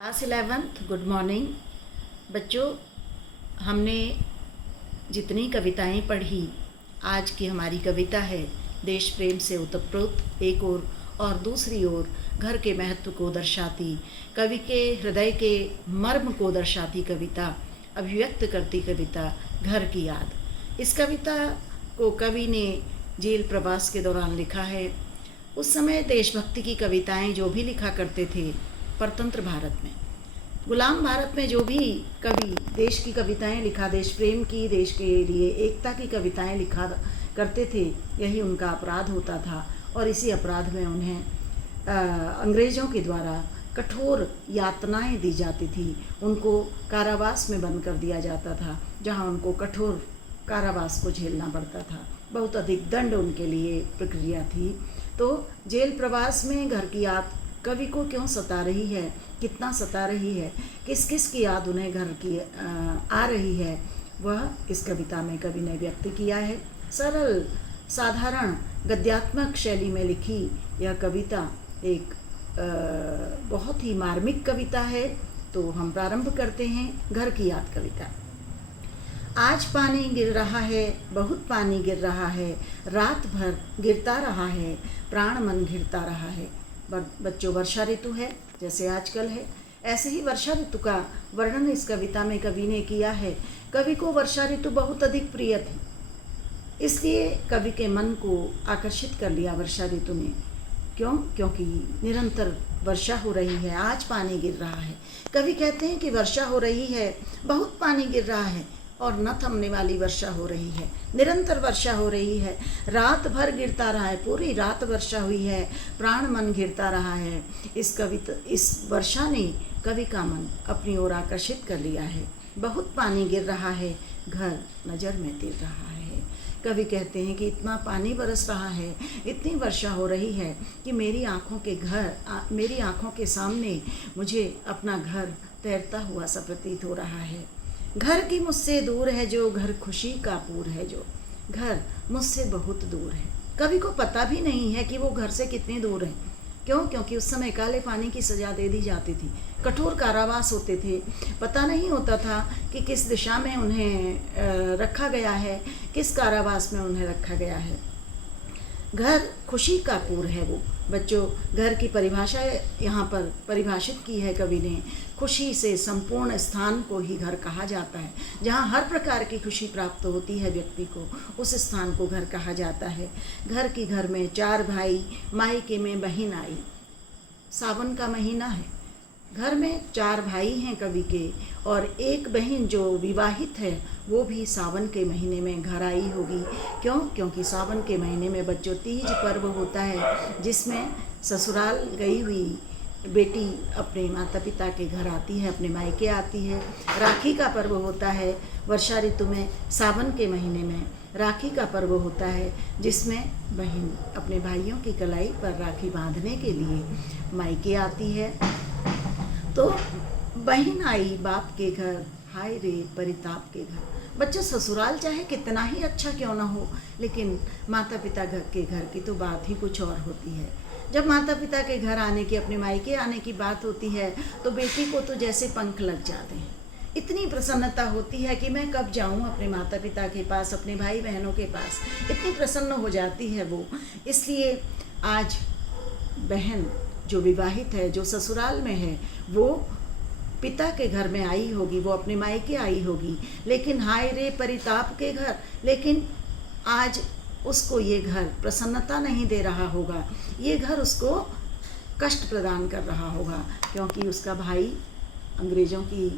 Class 11th good morning बच्चों। हमने जितनी कविताएं पढ़ी, आज की हमारी कविता है देश प्रेम से ओतप्रोत एक और दूसरी ओर घर के महत्व को दर्शाती, कवि के हृदय के मर्म को दर्शाती कविता, अभिव्यक्त करती कविता घर की याद। इस कविता को कवि ने जेल प्रवास के दौरान लिखा है। उस समय देशभक्ति की कविताएं जो भी लिखा करते थे, परतंत्र भारत में, गुलाम भारत में जो भी कवि देश की कविताएं लिखा, देश प्रेम की, देश के लिए एकता की कविताएं लिखा करते थे, यही उनका अपराध होता था। और इसी अपराध में उन्हें अंग्रेज़ों के द्वारा कठोर यातनाएं दी जाती थी। उनको कारावास में बंद कर दिया जाता था, जहां उनको कठोर कारावास को झेलना पड़ता था। बहुत अधिक दंड उनके लिए प्रक्रिया थी। तो जेल प्रवास में घर की याद कवि को क्यों सता रही है, कितना सता रही है, किस किस की याद उन्हें घर की आ रही है, वह इस कविता में कवि ने व्यक्त किया है। सरल साधारण गद्यात्मक शैली में लिखी यह कविता एक बहुत ही मार्मिक कविता है। तो हम प्रारंभ करते हैं घर की याद कविता। आज पानी गिर रहा है, बहुत पानी गिर रहा है, रात भर गिरता रहा है, प्राण मन घिरता रहा है। बच्चों, वर्षा ऋतु है, जैसे आजकल है, ऐसे ही वर्षा ऋतु का वर्णन इस कविता में कवि ने किया है। कवि को वर्षा ऋतु बहुत अधिक प्रिय थी, इसलिए कवि के मन को आकर्षित कर लिया वर्षा ऋतु ने। क्यों? क्योंकि निरंतर वर्षा हो रही है, आज पानी गिर रहा है। कवि कहते हैं कि वर्षा हो रही है, बहुत पानी गिर रहा है और न थमने वाली वर्षा हो रही है, निरंतर वर्षा हो रही है, रात भर गिरता रहा है, पूरी रात वर्षा हुई है, प्राण मन घिरता रहा है। इस वर्षा ने कवि का मन अपनी ओर आकर्षित कर लिया है। बहुत पानी गिर रहा है, घर नज़र में तिर रहा है। कवि कहते हैं कि इतना पानी बरस रहा है, इतनी वर्षा हो रही है कि मेरी आँखों के सामने मुझे अपना घर तैरता हुआ सा प्रतीत हो रहा है। घर की मुझसे दूर है जो, घर खुशी का पूर है जो, घर मुझसे बहुत दूर है। कवि को पता भी नहीं है कि वो घर से कितने दूर है। क्यों? क्योंकि उस समय काले पानी की सज़ा दे दी जाती थी, कठोर कारावास होते थे, पता नहीं होता था कि किस दिशा में उन्हें रखा गया है, किस कारावास में उन्हें रखा गया है। घर खुशी का पूर है वो। बच्चों, घर की परिभाषा यहाँ पर परिभाषित की है कवि ने। खुशी से संपूर्ण स्थान को ही घर कहा जाता है। जहाँ हर प्रकार की खुशी प्राप्त होती है व्यक्ति को, उस स्थान को घर कहा जाता है। घर में 4 भाई, मायके में बहन आई। सावन का महीना है, घर में 4 भाई हैं कवि के, और एक बहन जो विवाहित है वो भी सावन के महीने में घर आई होगी। क्यों? क्योंकि सावन के महीने में बच्चों तीज पर्व होता है, जिसमें ससुराल गई हुई बेटी अपने माता पिता के घर आती है, अपने मायके आती है। राखी का पर्व होता है वर्षा ऋतु में, सावन के महीने में राखी का पर्व होता है, जिसमें बहन अपने भाइयों की कलाई पर राखी बांधने के लिए मायके आती है। तो बहन आई बाप के घर, हाय रे परिताप के घर। बच्चों, ससुराल चाहे कितना ही अच्छा क्यों ना हो, लेकिन माता पिता के घर की तो बात ही कुछ और होती है। जब माता पिता के घर आने की, अपने मायके आने की बात होती है, तो बेटी को तो जैसे पंख लग जाते हैं। इतनी प्रसन्नता होती है कि मैं कब जाऊं अपने माता पिता के पास, अपने भाई बहनों के पास। इतनी प्रसन्न हो जाती है वो। इसलिए आज बहन जो विवाहित है, जो ससुराल में है, वो पिता के घर में आई होगी, वो अपने मायके आई होगी। लेकिन हाय रे परिताप के घर, लेकिन आज उसको ये घर प्रसन्नता नहीं दे रहा होगा, ये घर उसको कष्ट प्रदान कर रहा होगा, क्योंकि उसका भाई अंग्रेज़ों की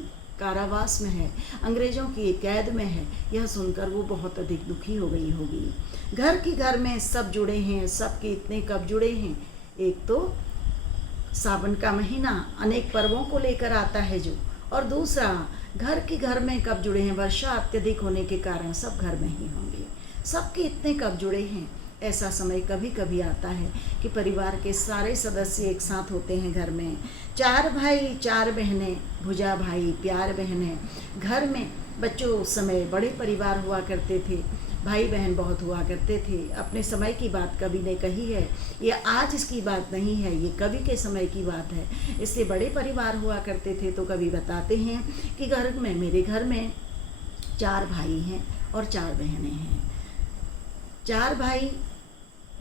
कारावास में है, अंग्रेज़ों की कैद में है। यह सुनकर वो बहुत अधिक दुखी हो गई होगी। घर में सब जुड़े हैं, सबके इतने कब जुड़े हैं। एक तो सावन का महीना अनेक पर्वों को लेकर आता है जो, और दूसरा घर में कब जुड़े हैं, वर्षा अत्यधिक होने के कारण सब घर में ही होंगे। सबके इतने कब जुड़े हैं। ऐसा समय कभी कभी आता है कि परिवार के सारे सदस्य एक साथ होते हैं घर में। 4 भाई 4 बहनें, भुजा भाई प्यार बहनें। घर में बच्चों, उस समय बड़े परिवार हुआ करते थे। भाई बहन बहुत हुआ करते थे। अपने समय की बात कवि ने कही है, ये आज इसकी बात नहीं है, ये कवि के समय की बात है। इसलिए बड़े परिवार हुआ करते थे। तो कवि बताते हैं कि मेरे घर में 4 भाई हैं और 4 बहनें हैं। 4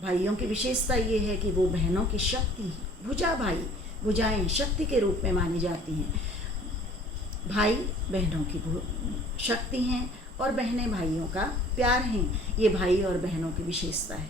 भाइयों की विशेषता ये है कि वो बहनों की शक्ति, भुजाएं शक्ति के रूप में मानी जाती हैं। भाई बहनों की शक्ति हैं और बहनें भाइयों का प्यार हैं। ये भाई और बहनों की विशेषता है।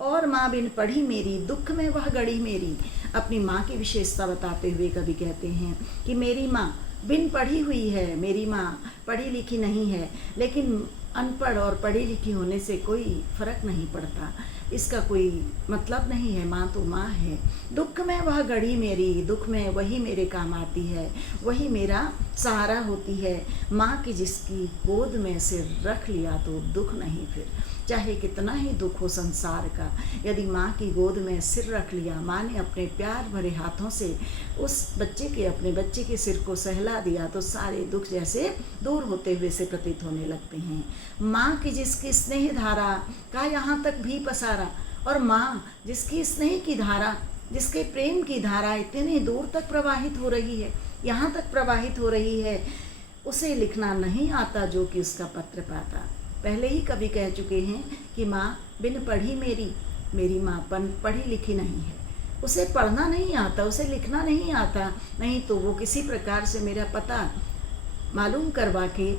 और माँ बिन पढ़ी मेरी, दुख में वह गढ़ी मेरी। अपनी माँ की विशेषता बताते हुए कवि कहते हैं कि मेरी माँ बिन पढ़ी हुई है, मेरी माँ पढ़ी लिखी नहीं है। लेकिन अनपढ़ और पढ़ी लिखी होने से कोई फर्क नहीं पड़ता, इसका कोई मतलब नहीं है। माँ तो माँ है। दुख में वह गढ़ी मेरी, दुख में वही मेरे काम आती है, वही मेरा सहारा होती है। माँ की जिसकी गोद में सिर रख लिया तो दुख नहीं फिर। चाहे कितना ही दुख हो संसार का, यदि माँ की गोद में सिर रख लिया, माँ ने अपने प्यार भरे हाथों से अपने बच्चे के सिर को सहला दिया, तो सारे दुख जैसे दूर होते हुए से प्रतीत होने लगते हैं। माँ की जिसकी स्नेह धारा का यहाँ तक भी पसारा, और माँ जिसकी स्नेह की धारा, जिसके प्रेम की धारा इतनी दूर तक प्रवाहित हो रही है, यहाँ तक प्रवाहित हो रही है, उसे लिखना नहीं आता जो कि उसका पत्र पाता। पहले ही कवि कह चुके हैं कि माँ बिन पढ़ी मेरी माँ पढ़ी लिखी नहीं है। उसे पढ़ना नहीं आता, उसे लिखना नहीं आता, नहीं तो वो किसी प्रकार से मेरा पता मालूम करवा के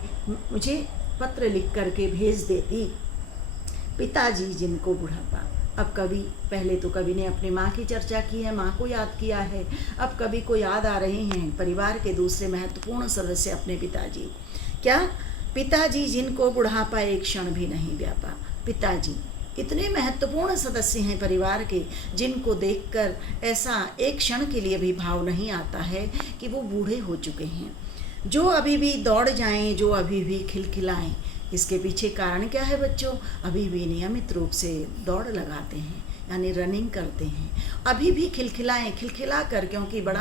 मुझे पत्र लिख करके भेज देती। पिताजी जिनको बुढ़ापा। अब पहले तो कवि ने अपनी माँ की चर्चा की है, माँ को याद किया है। अब कवि को याद आ रहे हैं परिवार के दूसरे महत्वपूर्ण सदस्य अपने पिताजी। क्या? पिताजी जिनको बुढ़ापा एक क्षण भी नहीं व्यापा। पिताजी इतने महत्वपूर्ण सदस्य हैं परिवार के, जिनको देखकर ऐसा एक क्षण के लिए भी भाव नहीं आता है कि वो बूढ़े हो चुके हैं, जो अभी भी दौड़ जाएं, जो अभी भी खिलखिलाएं। इसके पीछे कारण क्या है बच्चों? अभी भी नियमित रूप से दौड़ लगाते हैं, यानी रनिंग करते हैं, अभी भी खिलखिला कर, क्योंकि बड़ा